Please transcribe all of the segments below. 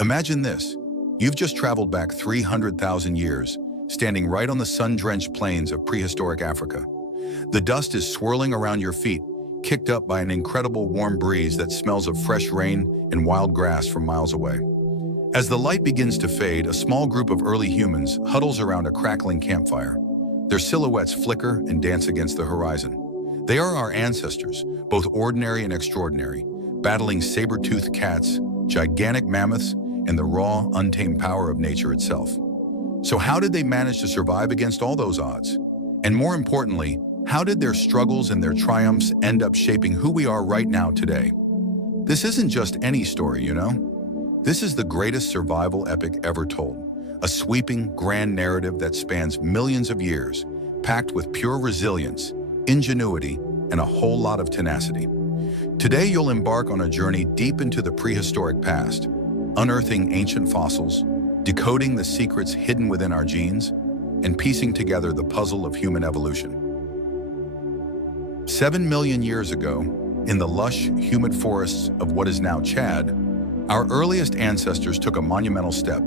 Imagine this. You've just traveled back 300,000 years, standing right on the sun-drenched plains of prehistoric Africa. The dust is swirling around your feet, kicked up by an incredible warm breeze that smells of fresh rain and wild grass from miles away. As the light begins to fade, a small group of early humans huddles around a crackling campfire. Their silhouettes flicker and dance against the horizon. They are our ancestors, both ordinary and extraordinary, battling saber-toothed cats, gigantic mammoths, and the raw, untamed power of nature itself. So how did they manage to survive against all those odds? And more importantly, how did their struggles and their triumphs end up shaping who we are right now today? This isn't just any story, you know? This is the greatest survival epic ever told, a sweeping, grand narrative that spans millions of years, packed with pure resilience, ingenuity, and a whole lot of tenacity. Today, you'll embark on a journey deep into the prehistoric past, unearthing ancient fossils, decoding the secrets hidden within our genes, and piecing together the puzzle of human evolution. 7 million years ago, in the lush, humid forests of what is now Chad, our earliest ancestors took a monumental step.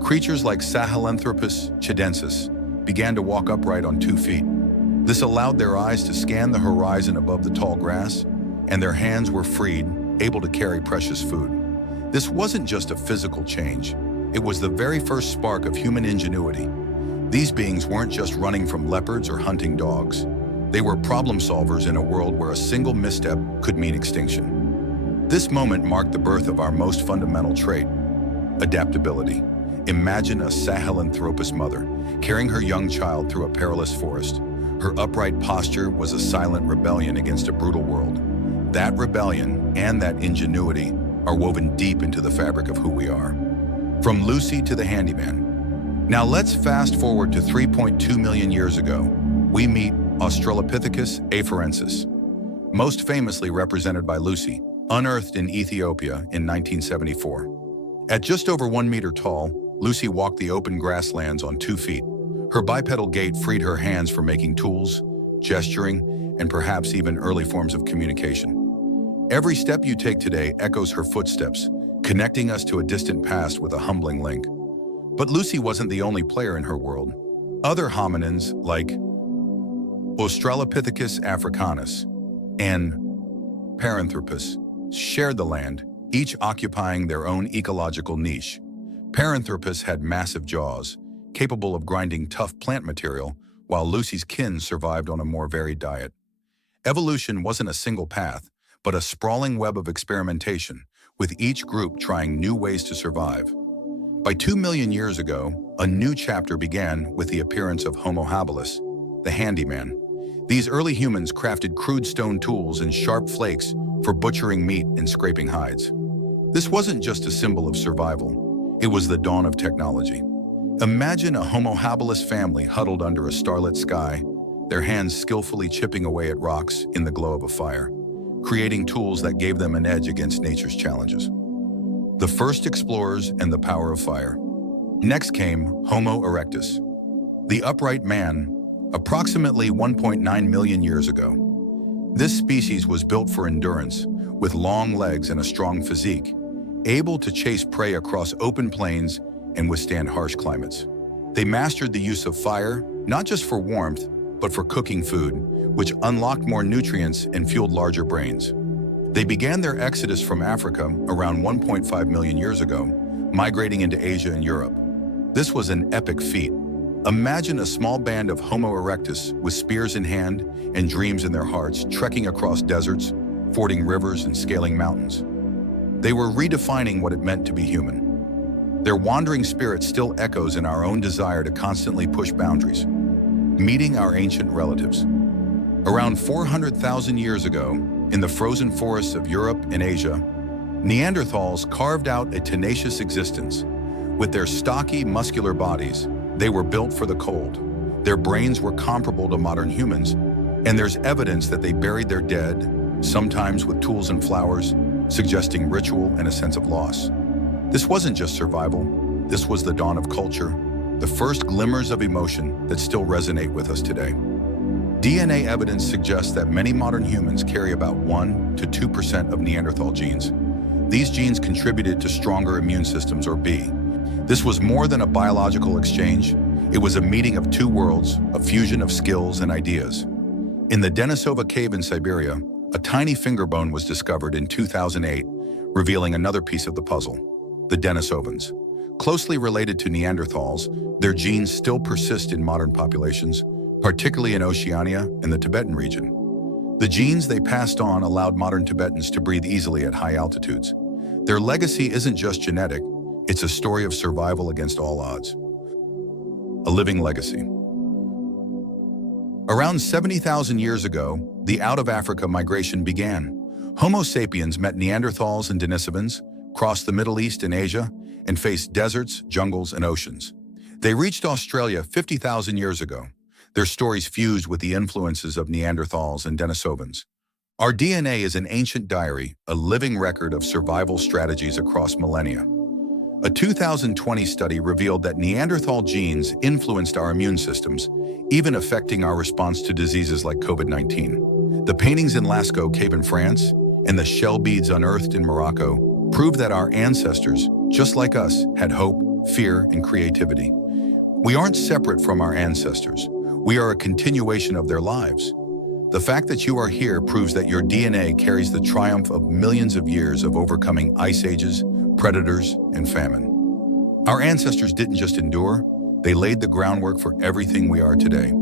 Creatures like Sahelanthropus chidensis began to walk upright on 2 feet. This allowed their eyes to scan the horizon above the tall grass, and their hands were freed, able to carry precious food. This wasn't just a physical change. It was the very first spark of human ingenuity. These beings weren't just running from leopards or hunting dogs. They were problem solvers in a world where a single misstep could mean extinction. This moment marked the birth of our most fundamental trait, adaptability. Imagine a Sahelanthropus mother carrying her young child through a perilous forest. Her upright posture was a silent rebellion against a brutal world. That rebellion and that ingenuity are woven deep into the fabric of who we are. From Lucy to the handyman. Now let's fast forward to 3.2 million years ago. We meet Australopithecus afarensis, most famously represented by Lucy, unearthed in Ethiopia in 1974. At just over 1 meter tall, Lucy walked the open grasslands on 2 feet. Her bipedal gait freed her hands for making tools, gesturing, and perhaps even early forms of communication. Every step you take today echoes her footsteps, connecting us to a distant past with a humbling link. But Lucy wasn't the only player in her world. Other hominins, like Australopithecus africanus and Paranthropus, shared the land, each occupying their own ecological niche. Paranthropus had massive jaws, capable of grinding tough plant material, while Lucy's kin survived on a more varied diet. Evolution wasn't a single path, but a sprawling web of experimentation, with each group trying new ways to survive. By 2 million years ago, a new chapter began with the appearance of Homo habilis, the handyman. These early humans crafted crude stone tools and sharp flakes for butchering meat and scraping hides. This wasn't just a symbol of survival, it was the dawn of technology. Imagine a Homo habilis family huddled under a starlit sky, their hands skillfully chipping away at rocks in the glow of a fire, creating tools that gave them an edge against nature's challenges. The first explorers and the power of fire. Next came Homo erectus, the upright man, approximately 1.9 million years ago. This species was built for endurance, with long legs and a strong physique, able to chase prey across open plains and withstand harsh climates. They mastered the use of fire, not just for warmth, but for cooking food, which unlocked more nutrients and fueled larger brains. They began their exodus from Africa around 1.5 million years ago, migrating into Asia and Europe. This was an epic feat. Imagine a small band of Homo erectus with spears in hand and dreams in their hearts, trekking across deserts, fording rivers, and scaling mountains. They were redefining what it meant to be human. Their wandering spirit still echoes in our own desire to constantly push boundaries. Meeting our ancient relatives. Around 400,000 years ago, in the frozen forests of Europe and Asia, Neanderthals carved out a tenacious existence. With their stocky, muscular bodies, they were built for the cold. Their brains were comparable to modern humans, and there's evidence that they buried their dead, sometimes with tools and flowers, suggesting ritual and a sense of loss. This wasn't just survival, this was the dawn of culture, the first glimmers of emotion that still resonate with us today. DNA evidence suggests that many modern humans carry about 1 to 2% of Neanderthal genes. These genes contributed to stronger immune systems, or B. This was more than a biological exchange. It was a meeting of two worlds, a fusion of skills and ideas. In the Denisova cave in Siberia, a tiny finger bone was discovered in 2008, revealing another piece of the puzzle: the Denisovans. Closely related to Neanderthals, their genes still persist in modern populations, particularly in Oceania and the Tibetan region. The genes they passed on allowed modern Tibetans to breathe easily at high altitudes. Their legacy isn't just genetic, it's a story of survival against all odds. A living legacy. Around 70,000 years ago, the out-of-Africa migration began. Homo sapiens met Neanderthals and Denisovans, crossed the Middle East and Asia, and faced deserts, jungles, and oceans. They reached Australia 50,000 years ago. Their stories fused with the influences of Neanderthals and Denisovans. Our DNA is an ancient diary, a living record of survival strategies across millennia. A 2020 study revealed that Neanderthal genes influenced our immune systems, even affecting our response to diseases like COVID-19. The paintings in Lascaux Cave in France and the shell beads unearthed in Morocco prove that our ancestors, just like us, had hope, fear, and creativity. We aren't separate from our ancestors. We are a continuation of their lives. The fact that you are here proves that your DNA carries the triumph of millions of years of overcoming ice ages, predators, and famine. Our ancestors didn't just endure, they laid the groundwork for everything we are today.